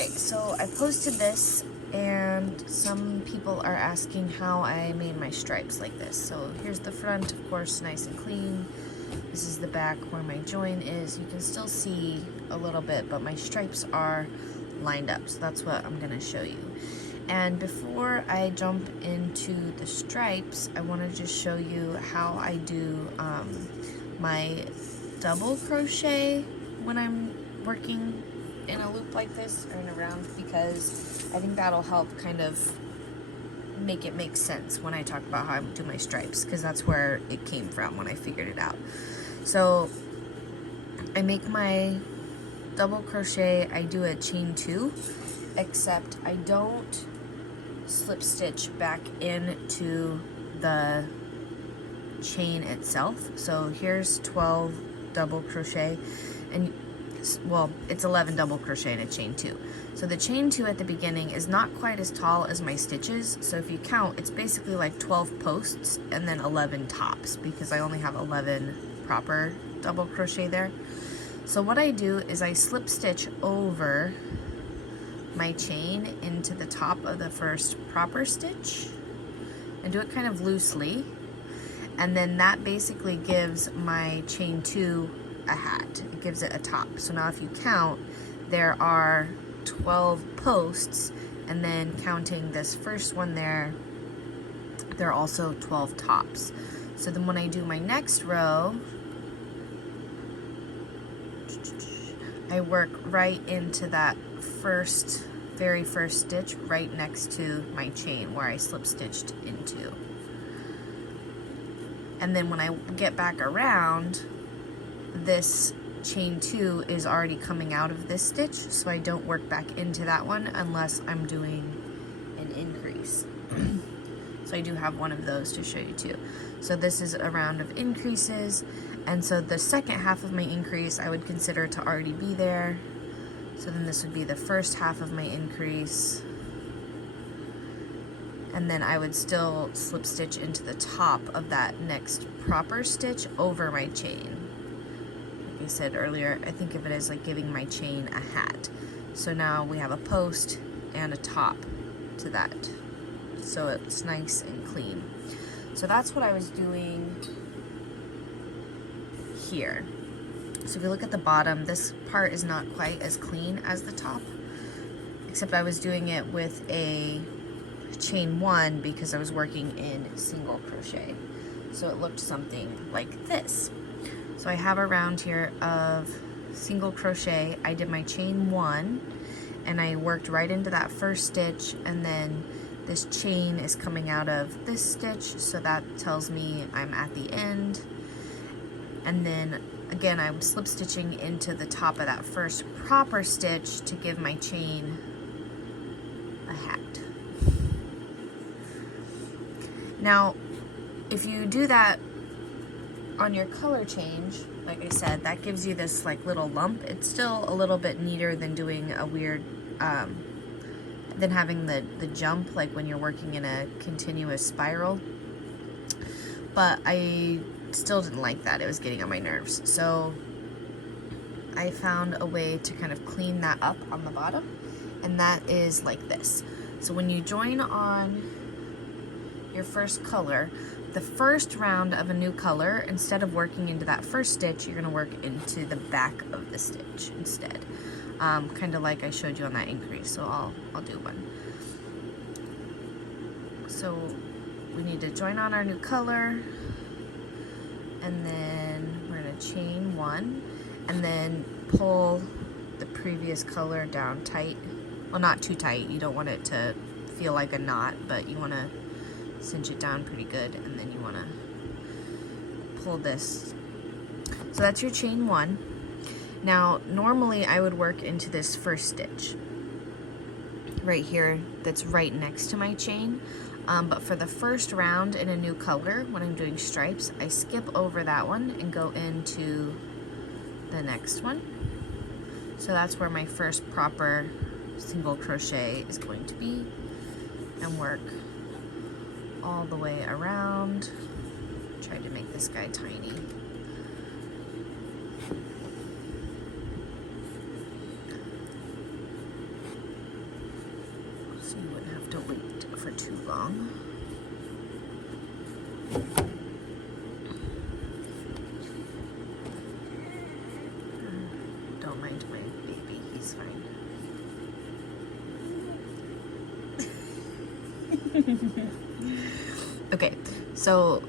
Alright, so I posted this and some people are asking how I made my stripes like this. So here's the front, of course, nice and clean. This is the back where my join is. You can still see a little bit, but my stripes are lined up. So that's what I'm going to show you. And before I jump into the stripes, I want to just show you how I do my double crochet when I'm working in a loop like this or in a round, because I think that'll help kind of make it make sense when I talk about how I do my stripes, because that's where it came from when I figured it out. So I make my double crochet, I do a chain 2, except I don't slip stitch back into the chain itself. So here's 12 double crochet, and well, it's 11 double crochet in a chain 2. So the chain 2 at the beginning is not quite as tall as my stitches. So if you count, it's basically like 12 posts and then 11 tops, because I only have 11 proper double crochet there. So what I do is I slip stitch over my chain into the top of the first proper stitch and do it kind of loosely. And then that basically gives my chain 2 a hat. It gives it a top. So now if you count, there are 12 posts, and then counting this first one there are also 12 tops. So then when I do my next row, I work right into that very first stitch right next to my chain where I slip stitched into. And then when I get back around, this chain 2 is already coming out of this stitch, so I don't work back into that one unless I'm doing an increase. So I do have one of those to show you too. So this is a round of increases, and so the second half of my increase I would consider to already be there. So then this would be the first half of my increase, and then I would still slip stitch into the top of that next proper stitch over my chain. Like I said earlier, I think of it as like giving my chain a hat. So now we have a post and a top to that, so it's nice and clean. So that's what I was doing here. So if you look at the bottom, this part is not quite as clean as the top, except I was doing it with a chain 1 because I was working in single crochet. So it looked something like this. So I have a round here of single crochet. I did my chain 1 and I worked right into that first stitch, and then this chain is coming out of this stitch, so that tells me I'm at the end. And then again, I'm slip stitching into the top of that first proper stitch to give my chain a hat. Now, if you do that on your color change, like I said, that gives you this like little lump. It's still a little bit neater than doing a weird, than having the jump like when you're working in a continuous spiral. But I still didn't like that. It was getting on my nerves. So I found a way to kind of clean that up on the bottom, and that is like this. So when you join on your first color, the first round of a new color, instead of working into that first stitch, you're going to work into the back of the stitch instead, kind of like I showed you on that increase. So I'll do one. So we need to join on our new color, and then we're going to chain 1 and then pull the previous color down tight. Well, not too tight, you don't want it to feel like a knot, but you want to cinch it down pretty good, and then you want to pull this. So that's your chain 1. Now normally I would work into this first stitch right here that's right next to my chain, but for the first round in a new color, when I'm doing stripes, I skip over that one and go into the next one. So that's where my first proper single crochet is going to be, and work all the way around. Tried to make this guy tiny. for too long. Don't mind my baby, he's fine. Okay, so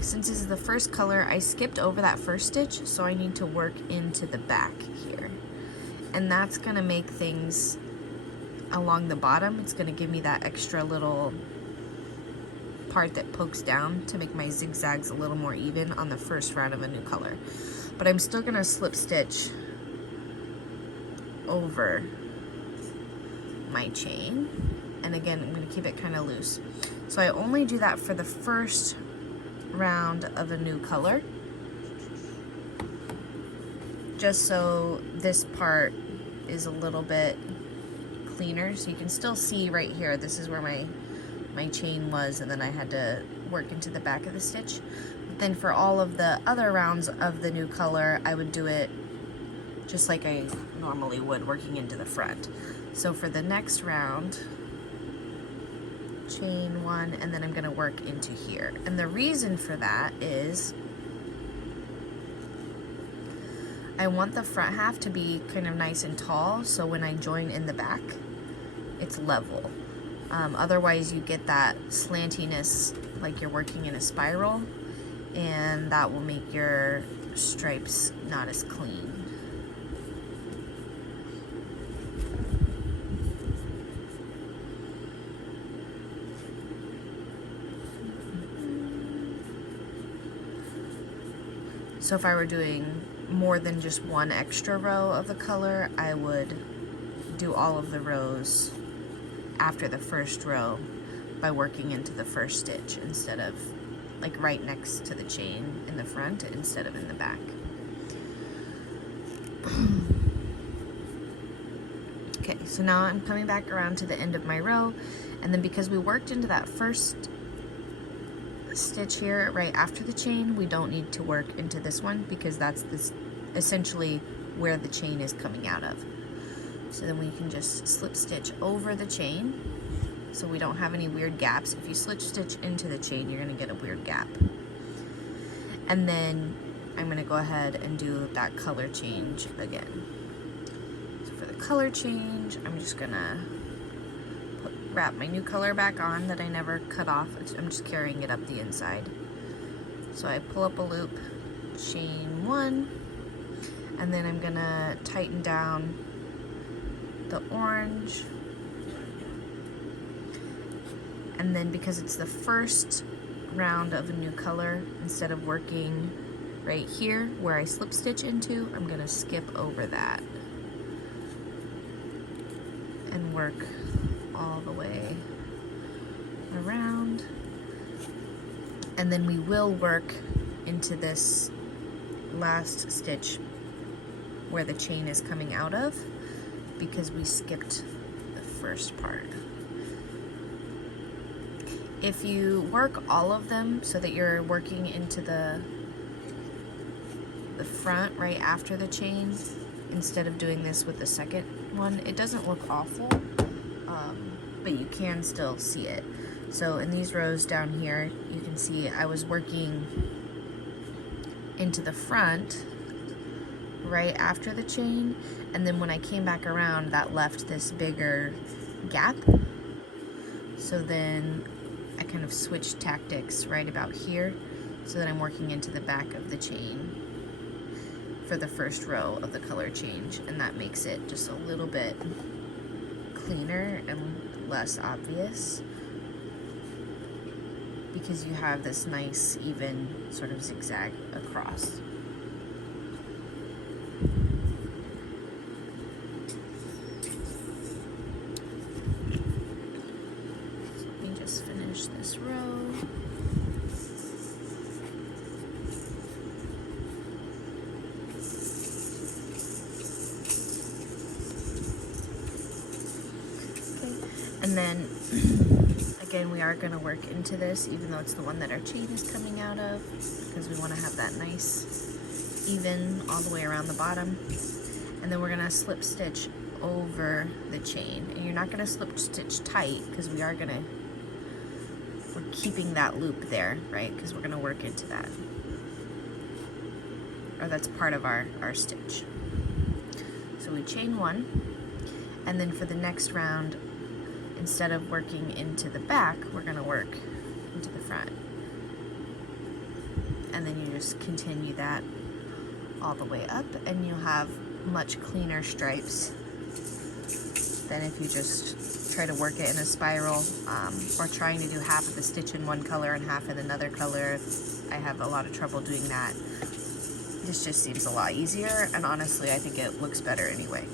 since this is the first color, I skipped over that first stitch, so I need to work into the back here. And that's gonna make things along the bottom, it's gonna give me that extra little part that pokes down to make my zigzags a little more even on the first round of a new color. But I'm still gonna slip stitch over my chain. And again, I'm gonna keep it kind of loose. So I only do that for the first round of a new color, just so this part is a little bit cleaner. So you can still see right here, this is where my chain was, and then I had to work into the back of the stitch. But then for all of the other rounds of the new color, I would do it just like I normally would, working into the front. So for the next round, chain one, and then I'm gonna work into here. And the reason for that is I want the front half to be kind of nice and tall, so when I join in the back, it's level. Otherwise you get that slantiness like you're working in a spiral, and that will make your stripes not as clean. So if I were doing more than just one extra row of the color, I would do all of the rows after the first row by working into the first stitch instead of like right next to the chain in the front instead of in the back. Okay, so now I'm coming back around to the end of my row, and then because we worked into that first stitch here right after the chain, we don't need to work into this one because that's this essentially where the chain is coming out of. So then we can just slip stitch over the chain so we don't have any weird gaps. If you slip stitch into the chain, you're gonna get a weird gap. And then I'm gonna go ahead and do that color change again. So for the color change, I'm just gonna wrap my new color back on that I never cut off. I'm just carrying it up the inside. So I pull up a loop, chain one, and then I'm gonna tighten down the orange. And then because it's the first round of a new color, instead of working right here where I slip stitch into, I'm gonna skip over that and work all the way around. And then we will work into this last stitch where the chain is coming out of because we skipped the first part. If you work all of them so that you're working into the front right after the chain instead of doing this with the second one, it doesn't look awful, but you can still see it. So in these rows down here, you can see I was working into the front right after the chain, and then when I came back around, that left this bigger gap. So then I kind of switched tactics right about here so that I'm working into the back of the chain for the first row of the color change, and that makes it just a little bit cleaner and less obvious because you have this nice even sort of zigzag across. So let me just finish this row. And then, again, we are going to work into this, even though it's the one that our chain is coming out of, because we want to have that nice, even all the way around the bottom. And then we're going to slip stitch over the chain. And you're not going to slip stitch tight because we're keeping that loop there, right? Because we're going to work into that. Or that's part of our stitch. So we chain 1, and then for the next round, instead of working into the back, we're going to work into the front. And then you just continue that all the way up, and you'll have much cleaner stripes than if you just try to work it in a spiral, or trying to do half of the stitch in one color and half in another color. I have a lot of trouble doing that. This just seems a lot easier, and honestly I think it looks better anyway.